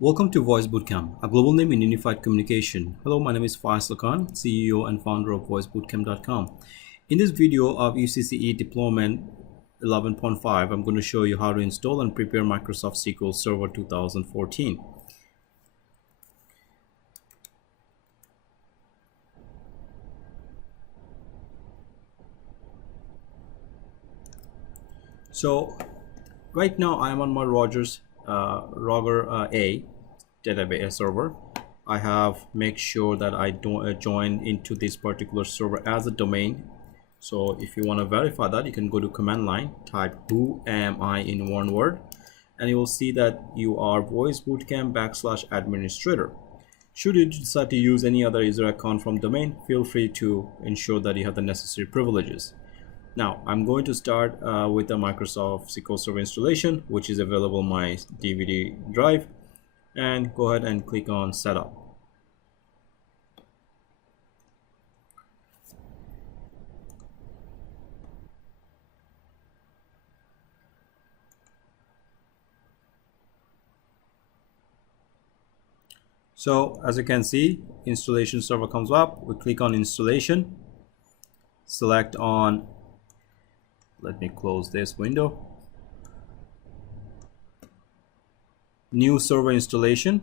Welcome to Voice Bootcamp, a global name in unified communication. Hello, my name is Faisal Khan, CEO and founder of voicebootcamp.com. In this video of UCCE deployment 11.5, I'm going to show you how to install and prepare Microsoft SQL Server 2014. So right now I am on my Roger A database server. I have make sure that I don't join into this particular server as a domain. So if you want to verify that, you can go to command line, type who am I in one word, and you will see that you are voice bootcamp / administrator. Should you decide to use any other user account from domain, feel free to ensure that you have the necessary privileges. Now I'm going to start with the Microsoft SQL Server installation, which is available on my DVD drive, and go ahead and click on setup. So as you can see, installation server comes up. We click on installation, select on, let me close this window, new server installation.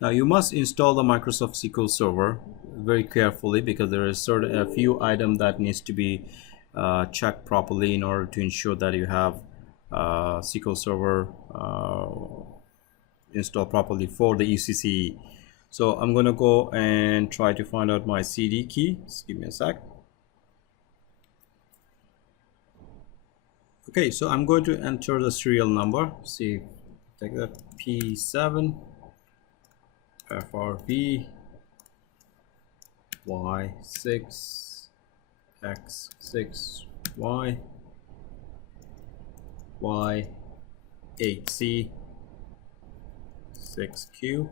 Now you must install the Microsoft SQL Server very carefully, because there is a few items that needs to be checked properly in order to ensure that you have SQL Server installed properly for the UCCE. So I'm going to go and try to find out my CD key. Just give me a sec. Okay, so I'm going to enter the serial number. See, take that P7 FRV Y6 X6 Y Y8C 6Q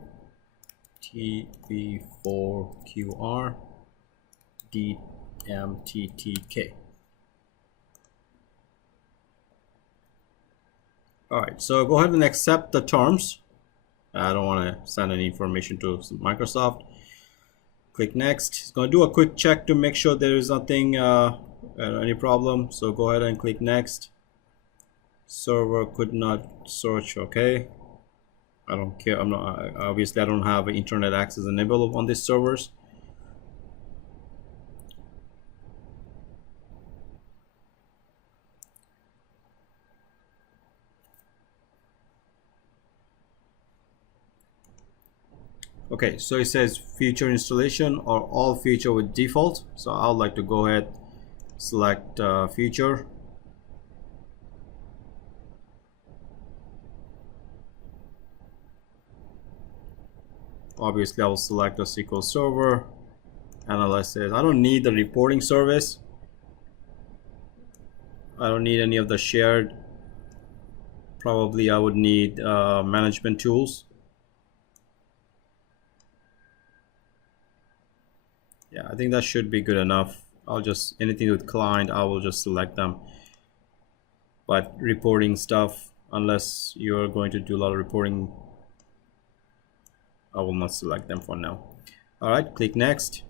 TB4QR DMTTK. Alright, so go ahead and accept the terms. I don't want to send any information to Microsoft. Click next. It's going to do a quick check to make sure there is nothing, any problem. So go ahead and click next. Server could not search. Okay. I don't care. I'm not, obviously I don't have internet access enabled on these servers. Okay, so it says feature installation or all feature with default. So I would like to go ahead, select feature. Obviously I will select the SQL Server, analysis. I don't need the reporting service. I don't need any of the shared. Probably I would need management tools. Yeah, I think that should be good enough. I'll just, anything with client, I will just select them. But reporting stuff, unless you're going to do a lot of reporting, I will not select them for now. All right, click next.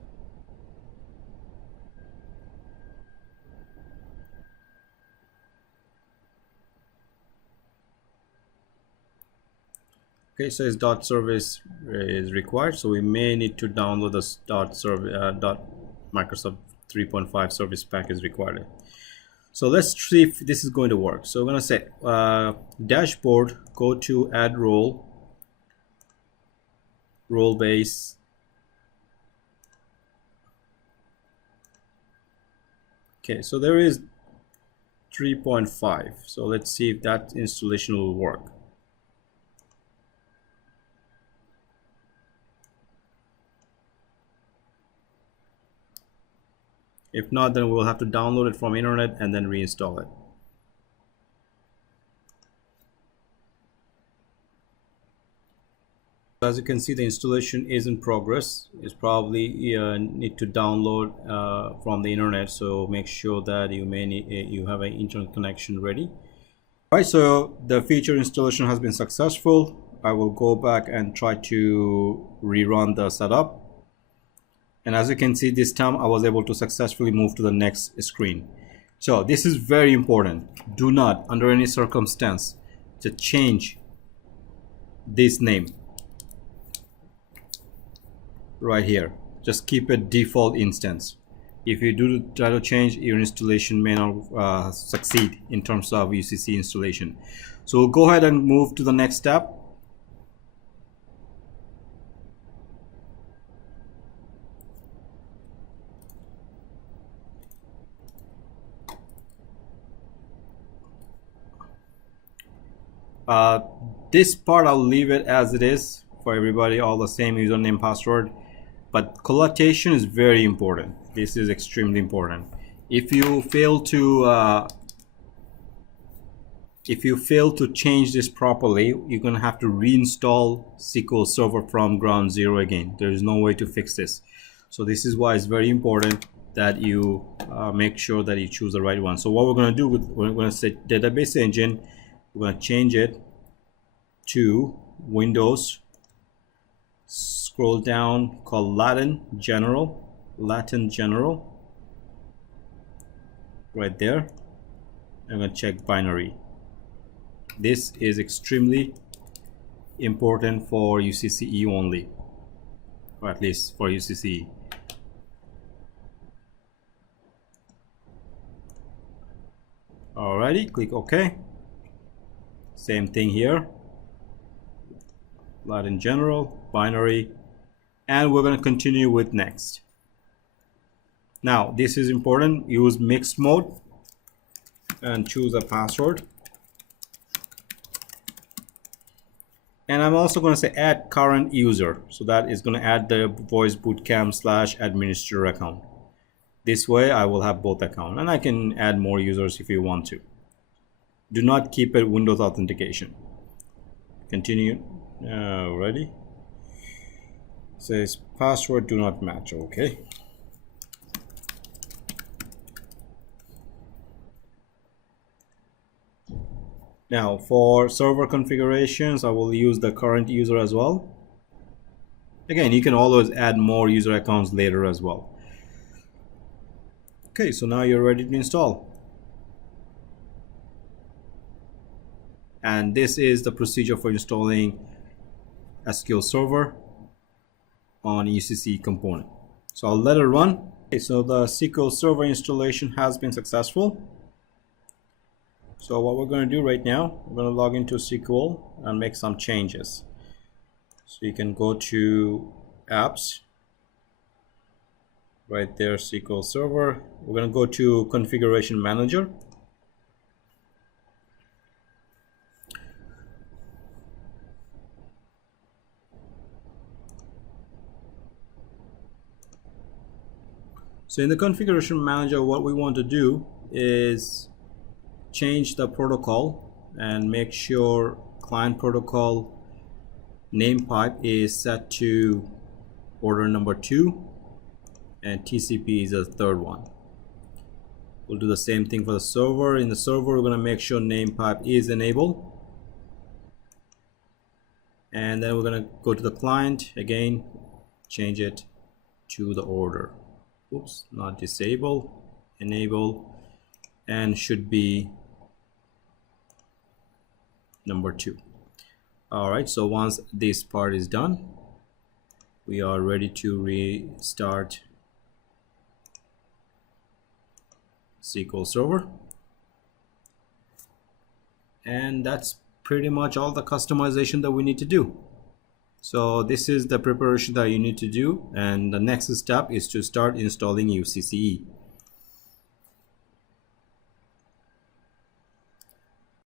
Okay, so it's dot service is required, so we may need to download the Microsoft 3.5 service pack is required. So let's see if this is going to work. So we're going to say dashboard, go to add role base. Okay, so there is 3.5. So let's see if that installation will work. If not, then we'll have to download it from internet and then reinstall it. As you can see, the installation is in progress. It's probably need to download from the internet, so make sure that you have an internet connection ready. All right, so the feature installation has been successful. I will go back and try to rerun the setup. And as you can see, this time I was able to successfully move to the next screen. So this is very important. Do not, under any circumstance, to change this name right here. Just keep it default instance. If you do try to change, your installation may not succeed in terms of UCCE installation. So we'll go ahead and move to the next step. This part I'll leave it as it is for everybody, all the same username, password, but collatation is very important. This is extremely important. If you fail to change this properly, you're gonna have to reinstall SQL Server from ground zero again. There is no way to fix this. So this is why it's very important that you make sure that you choose the right one. So what we're gonna do, we're gonna say database engine. We're going to change it to Windows. Scroll down, call Latin General, right there. I'm going to check binary. This is extremely important for UCCE only, or at least for UCCE. Alrighty, click OK. Same thing here, Latin General, binary, and we're going to continue with next. Now this is important. Use mixed mode and choose a password. And I'm also going to say add current user, so that is going to add the voice bootcamp / administrator account. This way I will have both accounts, and I can add more users if you want to. Do not keep it Windows authentication. Continue. Ready? Says password do not match. Okay. Now for server configurations, I will use the current user as well. Again, you can always add more user accounts later as well. Okay, so now you're ready to install. And this is the procedure for installing SQL Server on UCCE component. So I'll let it run. Okay, so the SQL Server installation has been successful. So what we're going to do right now, we're going to log into SQL and make some changes. So you can go to apps, right there, SQL Server. We're going to go to configuration manager. So in the configuration manager, what we want to do is change the protocol and make sure client protocol name pipe is set to order number 2 and TCP is the third one. We'll do the same thing for the server. In the server, we're going to make sure name pipe is enabled. And then we're going to go to the client again, change it to the order. Oops, not disable, enable, and should be number 2. All right, so once this part is done, we are ready to restart SQL Server. And that's pretty much all the customization that we need to do. So this is the preparation that you need to do, and the next step is to start installing UCCE.